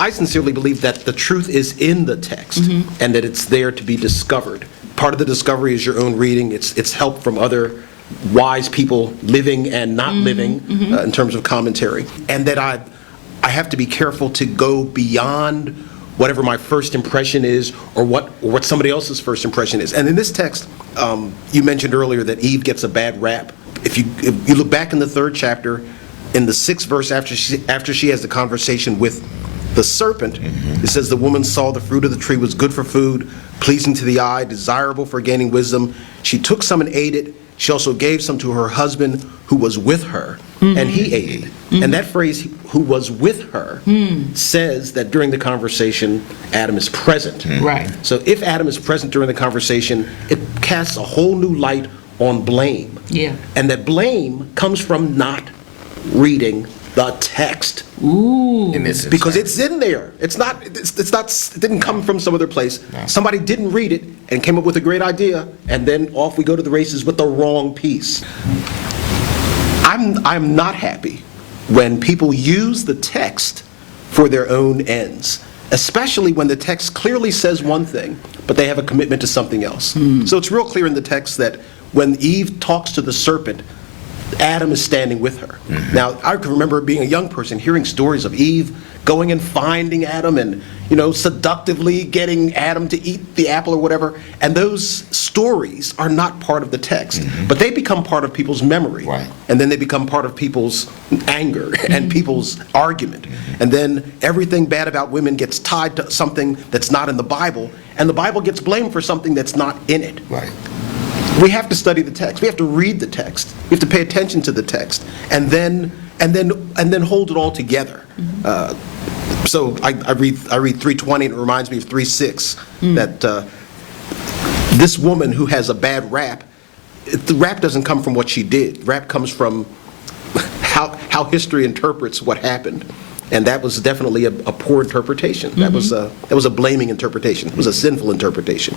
I sincerely believe that the truth is in the text and that it's there to be discovered. Part of the discovery is your own reading. It's help from other wise people living and not living in terms of commentary. And that I have to be careful to go beyond whatever my first impression is or what somebody else's first impression is. And in this text, you mentioned earlier that Eve gets a bad rap. If you look back in the 3rd chapter, in the 6th verse after she has the conversation with the serpent, it says the woman saw the fruit of the tree was good for food, pleasing to the eye, desirable for gaining wisdom. She took some and ate it. She also gave some to her husband who was with her, and he ate it. And that phrase, who was with her, says that during the conversation, Adam is present. Right. So if Adam is present during the conversation, it casts a whole new light on blame. Yeah. And that blame comes from not reading the text. Ooh. Because it's in there. It's not, it didn't come from some other place. No. Somebody didn't read it and came up with a great idea, and then off we go to the races with the wrong piece. I'm not happy when people use the text for their own ends, especially when the text clearly says one thing, but they have a commitment to something else. So it's real clear in the text that when Eve talks to the serpent, Adam is standing with her. Now, I can remember being a young person hearing stories of Eve going and finding Adam and, seductively getting Adam to eat the apple or whatever. And those stories are not part of the text, but they become part of people's memory. Right. And then they become part of people's anger and people's argument. And then everything bad about women gets tied to something that's not in the Bible, and the Bible gets blamed for something that's not in it. Right. We have to study the text. We have to read the text. We have to pay attention to the text, and then hold it all together. So I read 3:20, and it reminds me of 3:6 that this woman who has a bad rap, the rap doesn't come from what she did. Rap comes from how history interprets what happened, and that was definitely a poor interpretation. That was a blaming interpretation. It was a sinful interpretation.